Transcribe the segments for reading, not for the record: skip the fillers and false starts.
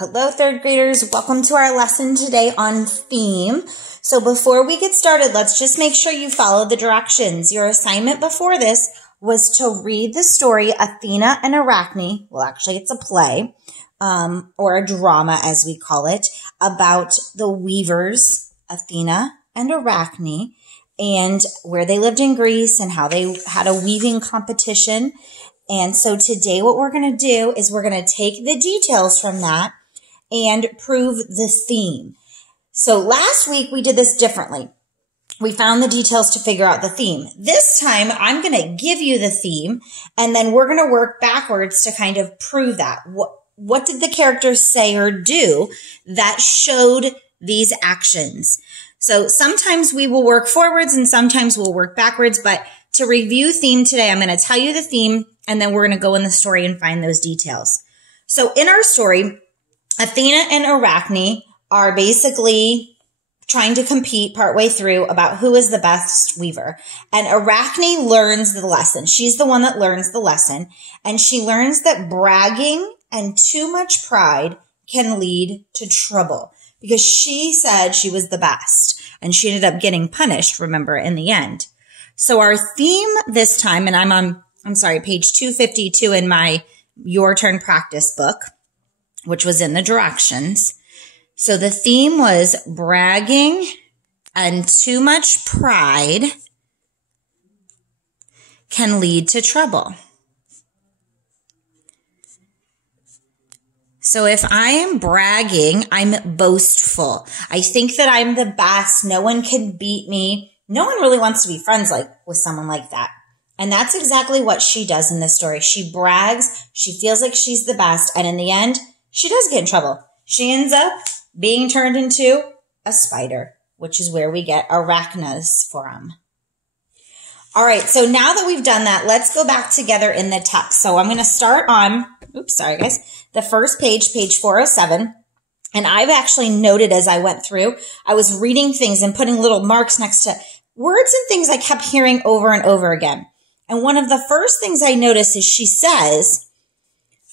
Hello, third graders. Welcome to our lesson today on theme. So before we get started, let's just make sure you follow the directions. Your assignment before this was to read the story Athena and Arachne. Well, actually, it's a play, or a drama, as we call it, about the weavers, Athena and Arachne, and where they lived in Greece and how they had a weaving competition. And so today what we're going to do is we're going to take the details from that and prove the theme. So last week we did this differently. We found the details to figure out the theme. This time I'm going to give you the theme and then we're going to work backwards to kind of prove that. What did the characters say or do that showed these actions? So sometimes we will work forwards and sometimes we'll work backwards, but to review theme today, I'm going to tell you the theme and then we're going to go in the story and find those details. So in our story, Athena and Arachne are basically trying to compete partway through about who is the best weaver. And Arachne learns the lesson. She's the one that learns the lesson. And she learns that bragging and too much pride can lead to trouble because she said she was the best. And she ended up getting punished, remember, in the end. So our theme this time, and I'm on page 252 in my Your Turn practice book, which was in the directions. So the theme was bragging and too much pride can lead to trouble. So if I am bragging, I'm boastful. I think that I'm the best. No one can beat me. No one really wants to be friends with someone like that. And that's exactly what she does in this story. She brags. She feels like she's the best. And in the end, she does get in trouble. She ends up being turned into a spider, which is where we get arachnas from. All right, so now that we've done that, let's go back together in the text. So I'm going to start on, the first page, page 407. And I've actually noted as I went through, I was reading things and putting little marks next to words and things I kept hearing over and over again. And one of the first things I noticed is she says,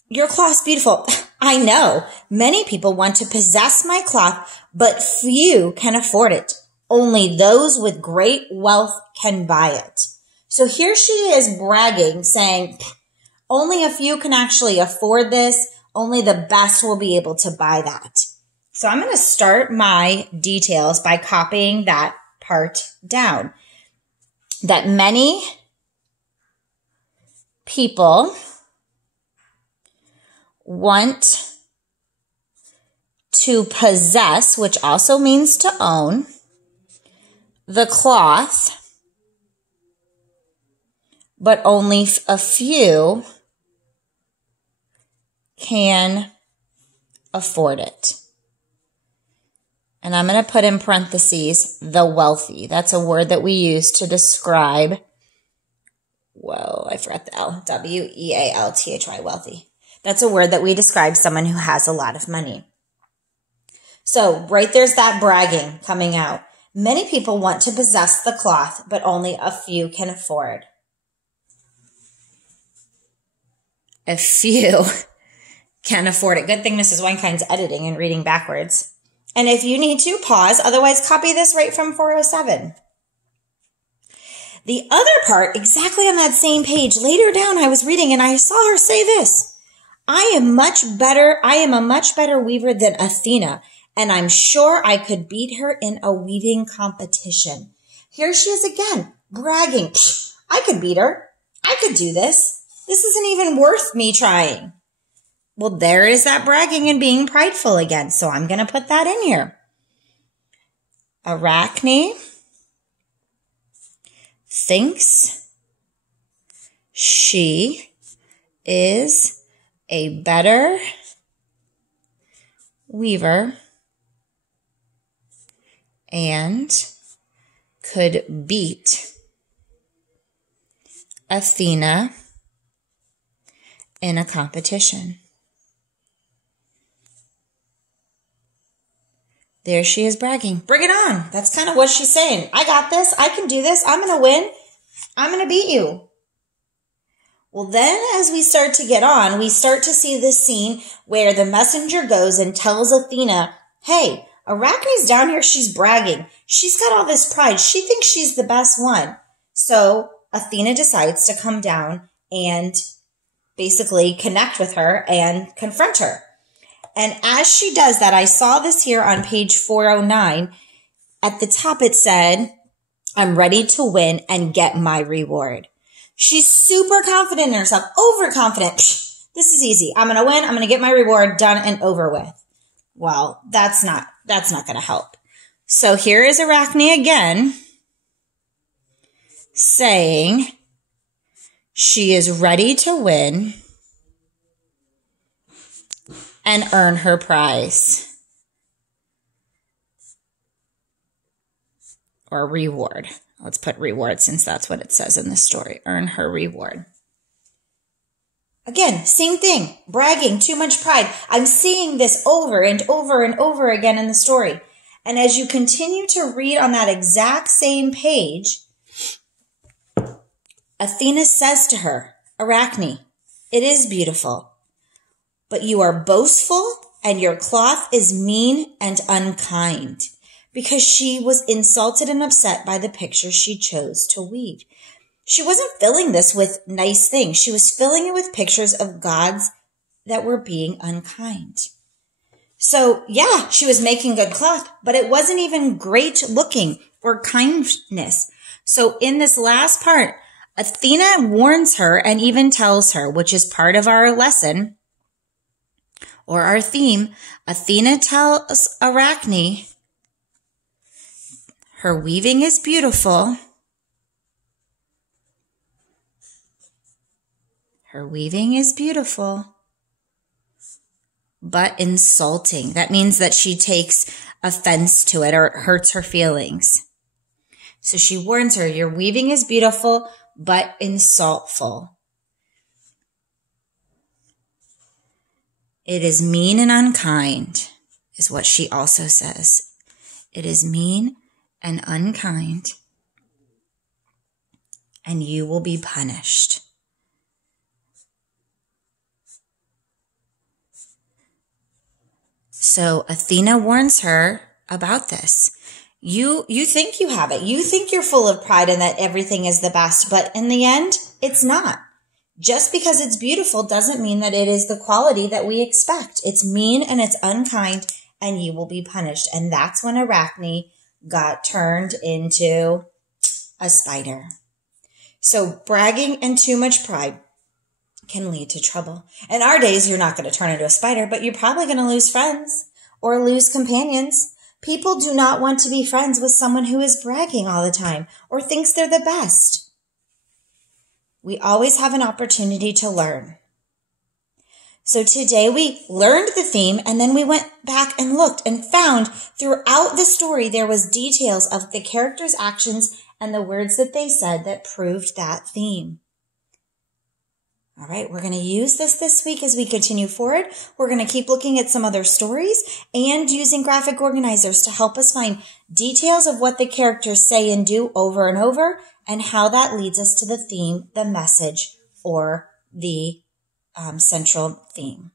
"Your cloth's beautiful." I know many people want to possess my cloth, but few can afford it. Only those with great wealth can buy it. So here she is bragging, saying, only a few can actually afford this. Only the best will be able to buy that. So I'm going to start my details by copying that part down. That many people want to possess, which also means to own, the cloth, but only a few can afford it. And I'm going to put in parentheses, the wealthy. That's a word that we use to describe, well, I forgot the L, W-E-A-L-T-H-Y, wealthy. That's a word that we describe someone who has a lot of money. So right there's that bragging coming out. Many people want to possess the cloth, but only a few can afford. A few can afford it. Good thing Mrs. Weinkind's editing and reading backwards. And if you need to, pause. Otherwise, copy this right from 407. The other part, exactly on that same page, later down, I was reading and I saw her say this. I am a much better weaver than Athena, and I'm sure I could beat her in a weaving competition. Here she is again, bragging. I could beat her. I could do this. This isn't even worth me trying. Well, there is that bragging and being prideful again, so I'm going to put that in here. Arachne thinks she is a better weaver and could beat Athena in a competition. There she is bragging. Bring it on. That's kind of what she's saying. I got this. I can do this. I'm going to win. I'm going to beat you. Well, then as we start to get on, we start to see this scene where the messenger goes and tells Athena, hey, Arachne's down here. She's bragging. She's got all this pride. She thinks she's the best one. So Athena decides to come down and basically connect with her and confront her. And as she does that, I saw this here on page 409. At the top it said, I'm ready to win and get my reward. She's super confident in herself, overconfident. This is easy. I'm going to win. I'm going to get my reward done and over with. Well, that's not going to help. So here is Arachne again saying she is ready to win and earn her prize or reward. Let's put reward since that's what it says in the story. Earn her reward. Again, same thing. Bragging, too much pride. I'm seeing this over and over and over again in the story. And as you continue to read on that exact same page, Athena says to her, Arachne, it is beautiful, but you are boastful and your cloth is mean and unkind. Because she was insulted and upset by the picture she chose to weave. She wasn't filling this with nice things. She was filling it with pictures of gods that were being unkind. So yeah, she was making good cloth, but it wasn't even great looking or kindness. So in this last part, Athena warns her and even tells her, which is part of our lesson or our theme. Athena tells Arachne, her weaving is beautiful. Her weaving is beautiful, but insulting. That means that she takes offense to it or it hurts her feelings. So she warns her, your weaving is beautiful, but insultful. It is mean and unkind, is what she also says. It is mean and unkind, and you will be punished. So Athena warns her about this. You think you have it. You think you're full of pride and that everything is the best, but in the end, it's not. Just because it's beautiful doesn't mean that it is the quality that we expect. It's mean and it's unkind, and you will be punished. And that's when Arachne got turned into a spider. So bragging and too much pride can lead to trouble. In our days, you're not going to turn into a spider, but you're probably going to lose friends or lose companions. People do not want to be friends with someone who is bragging all the time or thinks they're the best. We always have an opportunity to learn. So today we learned the theme, and then we went back and looked and found throughout the story there was details of the characters' actions and the words that they said that proved that theme. All right, we're going to use this week as we continue forward. We're going to keep looking at some other stories and using graphic organizers to help us find details of what the characters say and do over and over, and how that leads us to the theme, the message, or the central theme.